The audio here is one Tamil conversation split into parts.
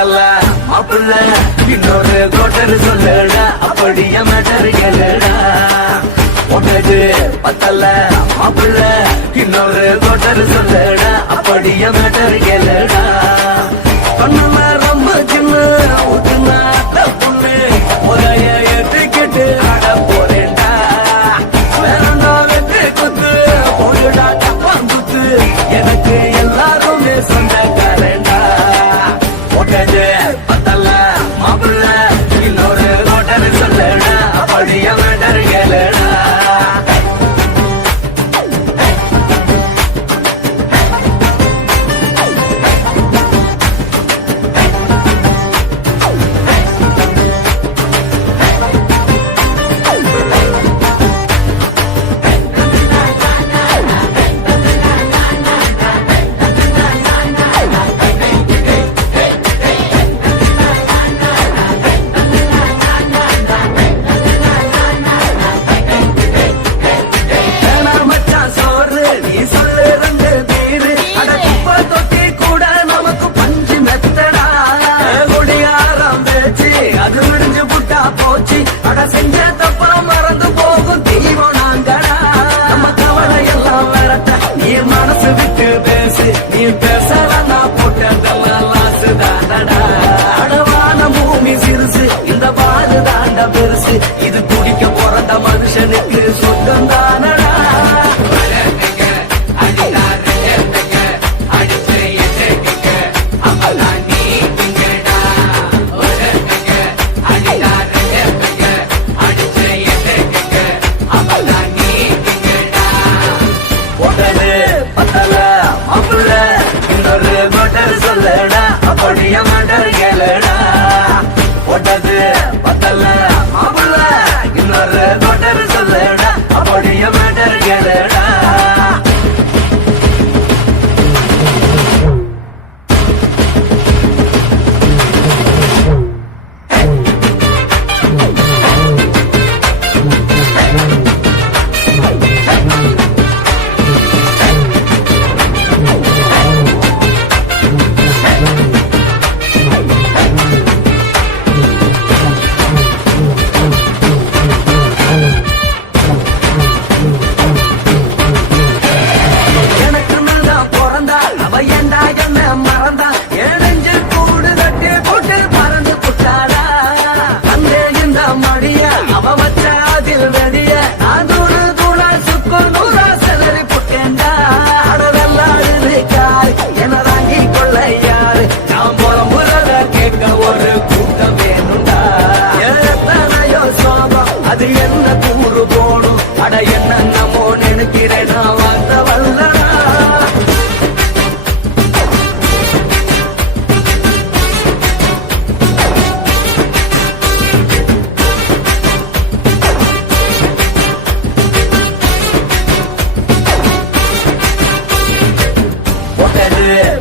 பத்தல மாப்பிள்ள இன்னொரு கோட்டர் சொல்லுடா அப்படிய மேட்டர் கேளுடா உனக்கு பத்தல மாப்பிள்ள இன்னொரு கோட்டர் சொல்லுடா அப்படிய மேட்டர் கேளுடா கண்ணுல ரொம்ப சின்ன ஊத்துனா பொண்ணு முறைய ஏற்றுக்கிட்டு ஆட போறேன்டா வேறண்டா வெற்றி குத்து போடுடா டப்பாங்குத்து எனக்கு எல்லாருமே சொந்தக்காரண்டா உனக்கு பத்தல மாப்பிள்ள இன்னொரு கோட்டர் சொல்லுடா அப்படிய மேட்டர் கேளுடா செஞ்ச தப்பா மறந்து போகும் தெய்வம் நாங்கடா நம்ம கவலை எல்லாம் வரட்ட நீ மனசு விட்டு பேசு நீ பேசலாம் நான் போட்டதெல்லாம் லாசு தாண்டா அடவான பூமி சிறுசு இந்த பாது தாண்ட பெருசு இது குடிக்க பிறந்த மனுஷனுக்கு சொந்தம் தானடா சொல்லடா அப்படிய மாட்டர் கேளடா ஒட்டது பத்தல மாப்பிள்ள இன்னொரு கோட்டர் சொல்லடா அப்படிய மாட்டர் கேளடா ஒரு கூட்டம் வேணுண்டா எத்தனையோ சோகம் அது என்ன கூறு போடும் அட என்னமோ நினைக்கிறேன் நான் வந்த வல்லடா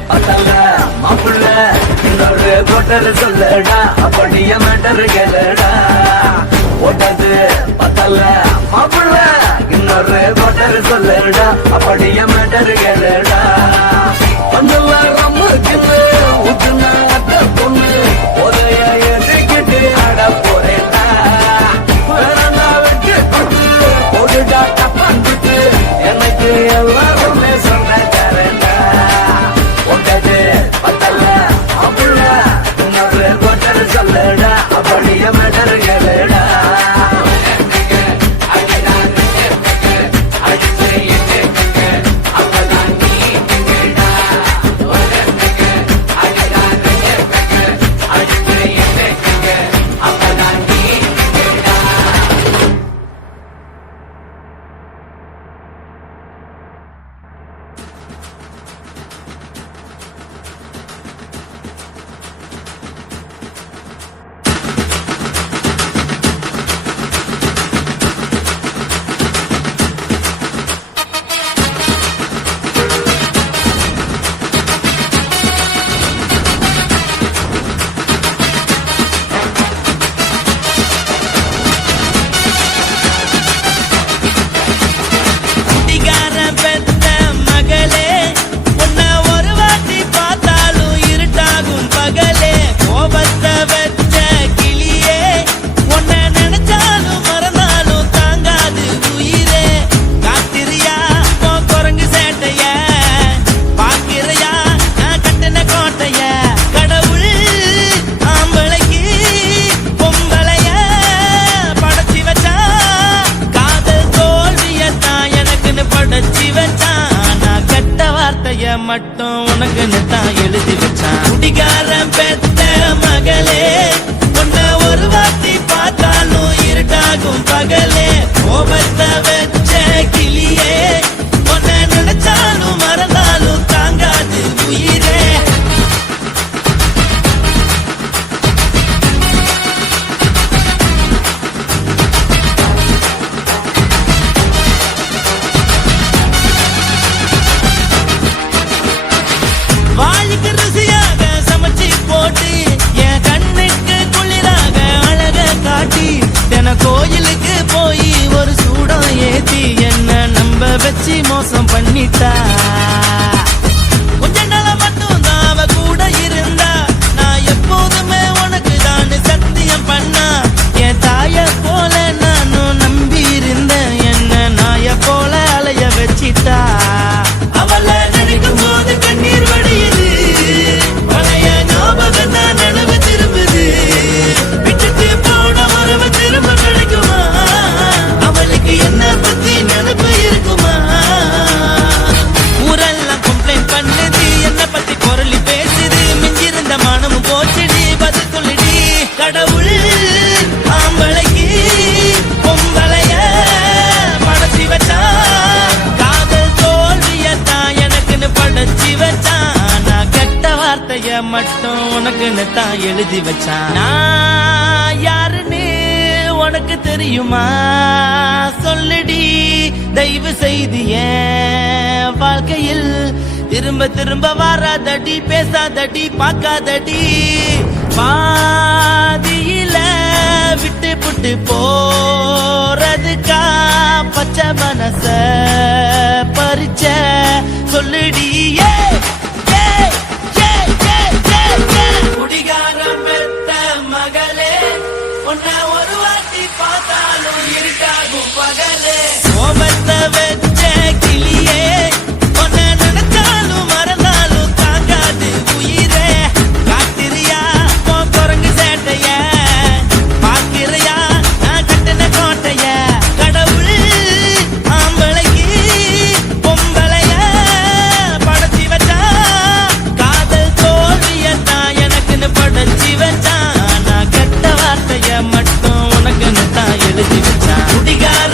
பத்தல மாப்பிள்ள இன்னொரு கோட்டர் சொல்லடா அப்படிய மேட்டர் கேளடா ஒட்டது பத்தல மாப்பிள்ள இன்னொரு கோட்டர் சொல்லடா அப்படிய மேட்டர் கேளடா பந்தல்ல ரம்முக்குன்னு ஊத்துனா பொண்ணு உதய எதிர்க்கிட்டு ஆட போறேன்டா வேறண்டா வெட்டி குத்து போடுடா டப்பாந்துட்டு எனக்கு எல்லாருமே சொந்தக்காரண்டா ஒட்டது பத்தல மாப்பிள்ள இன்னொரு கோட்டர் சொல்லடா அப்படிய மேட்டர் கேளடா மட்டும் உனக்குன்னு தான் எழுதி வச்சான். குடிகாரன் பெத்த மகளே, உன்னை ஒரு வாட்டி பார்த்தாலும் இருட்டாகும் பகலே. கோபத்தை வச்ச கிளியே, உன்னை நினைச்சாலும் மறந்தாலும் தாங்காது உயிரே. வாய்க்கு ருசியாக சமைச்சு போட்டு என் கண்ணுக்கு குளிராக அழக காட்டி தின கோயிலுக்கு போய் ஒரு சூடம் ஏத்தி என்ன நம்ப வச்சு மோசம் பண்ணிட்டா. கொஞ்ச நாள மட்டும் தான் அவ கூட இருந்தா, நான் எப்போதுமே உனக்கு தான் சத்தியம் பண்ணா. என் தாய போல நானும் நம்பி இருந்தேன், என்ன நாய போல அலைய வச்சிட்டா. அவளை நினைக்கும் போது கண்ணீர் வடியுது, பழைய ஞாபகம் தான் நினைவு திரும்புது. விட்டுட்டு போன உறவு திரும்ப கிடைக்குமா? அவளுக்கு என்ன பத்தி நினைப்பு இருக்குமா? ஊரெல்லாம் கம்ப்ளைண்ட் பண்ணுது, என்ன பத்தி பொருளி பேசுது. மிஞ்சிருந்த மானமும் போச்சுடி, பதில் சொல்லிடி. கடவுள் ஆம்பளைக்கு பொம்பளைய படைச்சி வச்சா, காதல் தோல்வியத்தான் எனக்குன்னு படைச்சி வச்சான். நான் கெட்ட வார்த்தைய மட்டும் உனக்குன்னு தான் எழுதி வச்சான். நான் யாருன்னு உனக்கு தெரியுமா? சொல்லுடி தயவு செய்து என் வாழ்க்கையில் திரும்ப திரும்ப வராதடி, பேசாதடி, பார்க்காதடி. பாதியில விட்டு புட்டு போறதுக்கா பச்சை மனச பறிச்ச சொல்லுடி. குடிகாரம் பெத்த மகளே, உன்னை ஒரு வாட்டி பார்த்தாலும் இருக்காகும் பகலே. கோபத்தை வச்ச கிளியே, உன்னை நினைச்சாலும் மறந்தாலும் தாங்காது உயிரே. காத்திரியா உன் குரங்கு சேட்டைய, பாக்கிறியா நான் கட்டின கோட்டைய. கடவுள் ஆம்பளைக்கு பொம்பளைய படைச்சி வச்சா, காதல் தோல்வியத்தான் எனக்குன்னு படைச்சி வச்சான். நான் கெட்ட வார்த்தைய மட்டும் உனக்குன்னு தான் எழுதி வச்சான். குடிகார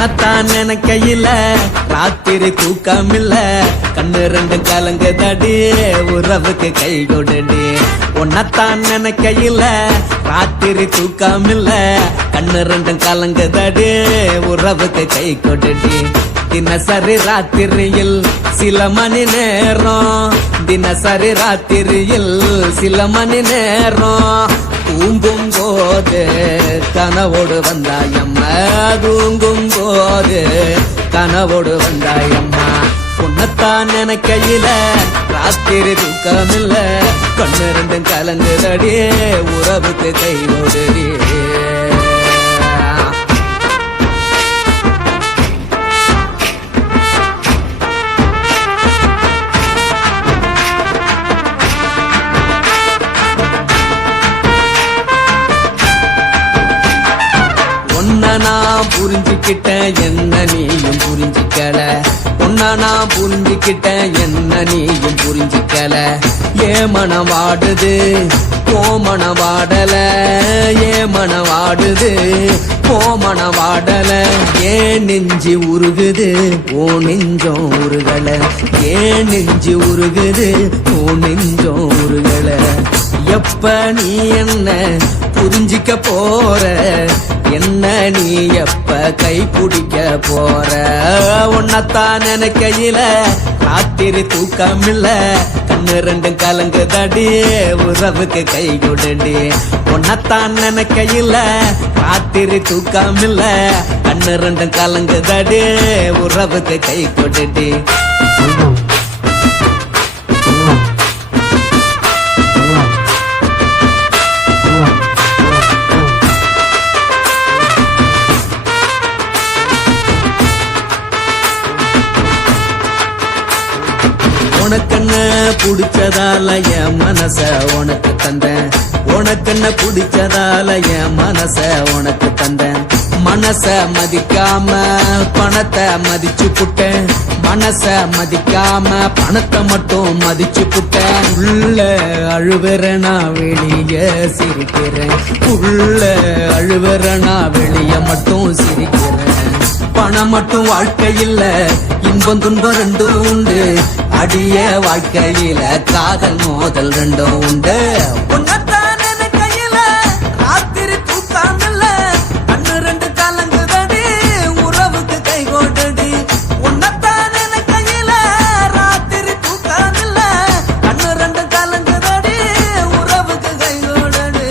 உன்னத்தான் நினைக்கையில ராத்திரி தூக்கமில்ல கண்ணு ரெண்டு கலங்குதடி உறவுக்கு கை கொடுடி உன்னத்தான் நினைக்கையில ராத்திரி தூக்கமில்ல கண்ணு ரெண்டு கலங்குதடி உறவுக்கு கை கொடுடி தினசரி ராத்திரியில் சில மணி நேரம் தினசரி ராத்திரியில் சில மணி நேரம் தூங்கும் போது கனவோடு வந்தாயம்மா தூங்கும் போது கனவோடு வந்தாயம்மா உன்னத்தான் நினைக்கையில ராத்திரி தூக்கமில்ல கண்ணு ரெண்டும் கலங்குதடி உறவுக்கு கை ஓடுடி நான் புரிஞ்சுக்கிட்டேன் என்ன நீயும் புரிஞ்சுக்கல உன்ன நான் புரிஞ்சுக்கிட்டேன் என்ன நீயும் புரிஞ்சுக்கல ஏ மனம் வாடுது ஓ மனம் வாடல ஏ மனம் வாடுது ஓ மனம் வாடல ஏன் நெஞ்சு உருகுது ஓ நெஞ்சம் உருகல ஏன் நெஞ்சு உருகுது ஓ நெஞ்சம் உருகல எப்ப நீ என்ன புரிஞ்சிக்க போற என்ன நீ எப்ப கை பிடிக்க போற உன்னத்தான் நினைக்கையில ராத்திரி தூக்கமில்ல கண்ணு ரெண்டும் கலங்குதடி உறவுக்கு கை கொடுடி உன்னத்தான் நினைக்கையில ராத்திரி தூக்கமில்ல கண்ணு ரெண்டும் கலங்குதடி உறவுக்கு கை கொடுடி உனக்கென்ன பிடிச்சதால என் மனச உனக்கு தந்தேன் உனக்கென்ன பிடிச்சதால என் மனச உனக்கு தந்தேன் மனச மதிக்காம பணத்தை மதிச்சு புட்டேன் மனச மதிக்காம பணத்தை மட்டும் மதிச்சு புட்டேன் உள்ள அழுவுறனா வெளிய சிரிக்கிறேன் உள்ள அழுவுறனா வெளிய மட்டும் சிரிக்கிறேன் பணம் மட்டும் வாழ்க்கையில் இன்பம் துன்பம் ரெண்டும் உண்டு அடிய வாழ்க்கையில காதல் மோதல் ரெண்டும் உண்டு உன்னத்தான் நினைக்கையில ராத்திரி தூக்கமில்ல கண்ணு ரெண்டு கலங்குதடி உறவுக்கு கை கொடுடி உன்னத்தான் நினைக்கையில ராத்திரி தூக்கமில்ல கண்ணு ரெண்டு கலங்குதடி உறவுக்கு கை கொடுடி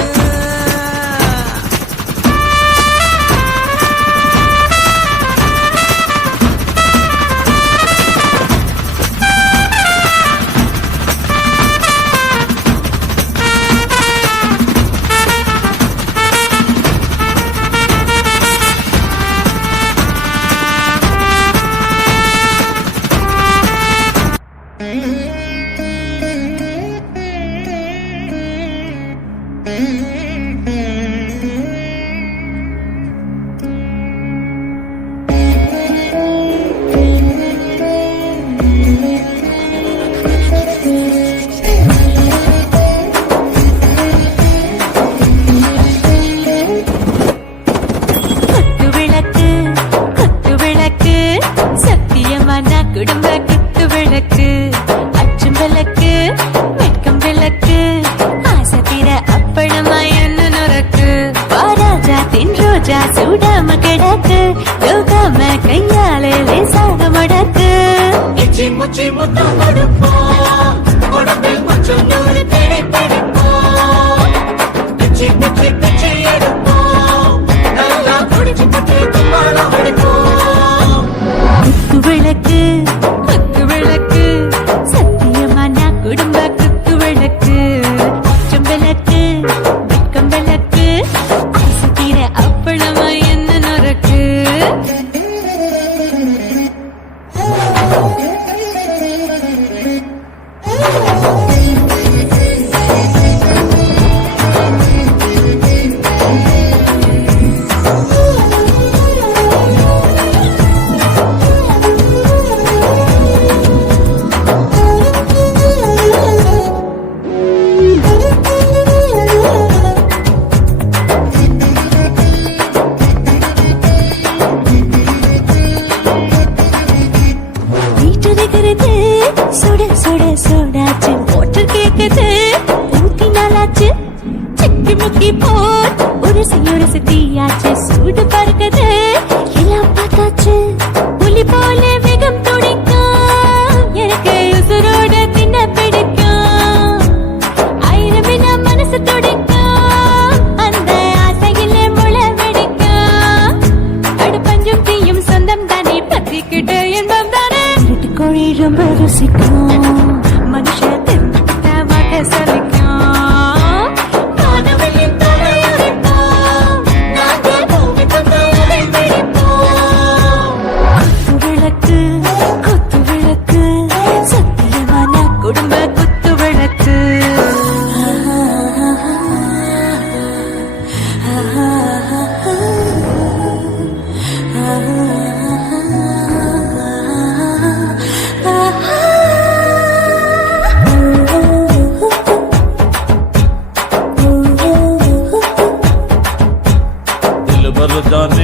குடும்ப குத்து விளக்கு அச்சும் விளக்கு வெட்கம் விளக்கு ஆசை தீர அப்பளமா என்ன நுறக்கு வாராஜா தின் ரோஜா சூடாம கிடக்கு யோகாம கையாலே லேசாக முடக்கு இச்சி முச்சி முத்தம் கொடுப்போம் உடம்பில் கொஞ்சம் நூறு தேடை பிடிப்போம் இச்சி முச்சி பிச்சை எடுப்போம் நல்லா குடிச்சு பற்றி தும்பாலம் அடிப்போம் குத்து விளக்கு குத்து விளக்கு சத்தியமான குடும்ப குத்து விளக்கு அச்சும் விளக்கு வெட்கம் விளக்கு ஆசை தீர அப்பளமா என்ன நுறக்கு ஆச்சு சிக்கி முக்கி போட் ஒரு தீயாச்சு சூடு பறக்குது எல்லாம் பார்த்தாச்சு புலி போல வேகம் துடிக்கும் எனக்கு உசுரோட தின்ன பிடிக்கும் ஆயிரம் மனசு துடிக்கும் அந்த ஆசையிலே முளை வெடிக்கும் அடுப்பஞ்சும் தீயும் சொந்தம் தானே பத்திக்கிட்டு இன்பம் தானே கோழி ரொம்ப ருசிக்கும் மனுஷ திருத்த வாட்ட சலிக்கும் வானவெளியின் தலையொலிப்போம். நாங்கள் பூமி தந்த உரை பிடிப்போம். குத்து விளக்கு சத்தியமான குடும்ப குத்து விளக்கு दिल भर जाने